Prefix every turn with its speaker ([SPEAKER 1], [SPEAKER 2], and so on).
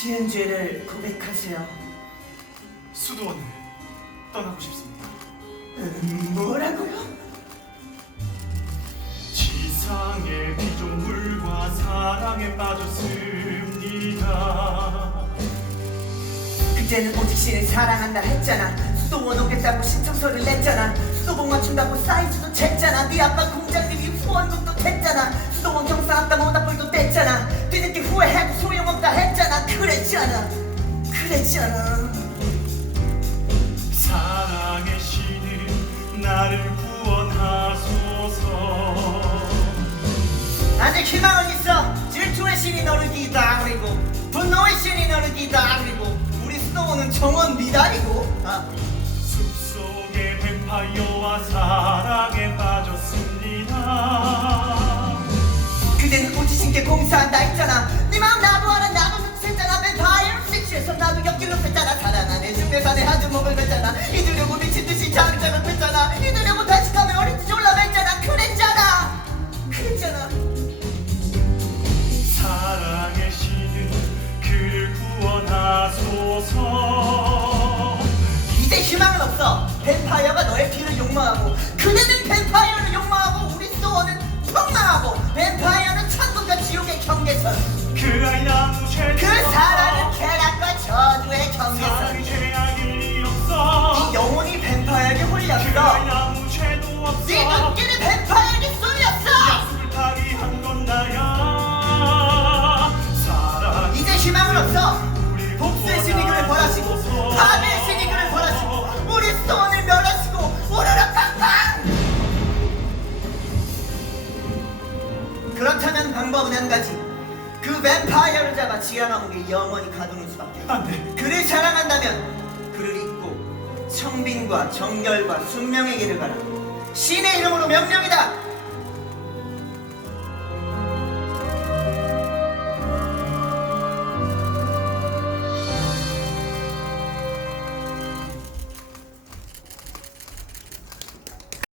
[SPEAKER 1] 지은 죄를 고백하세요.
[SPEAKER 2] 수도원을 떠나고 싶습니다.
[SPEAKER 1] 음, 뭐라고요?
[SPEAKER 2] 지상의 피조물과 사랑에 빠졌습니다.
[SPEAKER 1] 그때는 오직 신을 사랑한다 했잖아. 수도원 오겠다고 신청서를 냈잖아. 수도원 맞춘다고 사이즈도 쟀잖아. 네 아빠 공장님이 후원금도 댔잖아. 수도원 경사학다 모닥불도 뗐잖아. 그랬잖아. 그랬잖아.
[SPEAKER 2] 사랑의 신은 나를 구원하소서.
[SPEAKER 1] 아직 희망은 있어. 질투의 신이 너를 뒤따르고 분노의 신이 너를 뒤따르고 우리 수도원은 정원 미달이고 아,
[SPEAKER 2] 숲속의 뱀파이어와 사랑에 빠졌습니다.
[SPEAKER 1] 그대는 오지신께 공사한다 했잖아 뱀파이어가 너의 피를 욕망하고 그대는 뱀파이어를 욕망 그렇다면 방법은 한 가지. 그 뱀파이어를 잡아 지하 감옥에 영원히 가두는 수밖에 없다.
[SPEAKER 2] 안 돼.
[SPEAKER 1] 그를 사랑한다면 그를 잊고 청빈과 정결과 순명의 길을 가라. 신의 이름으로 명령이다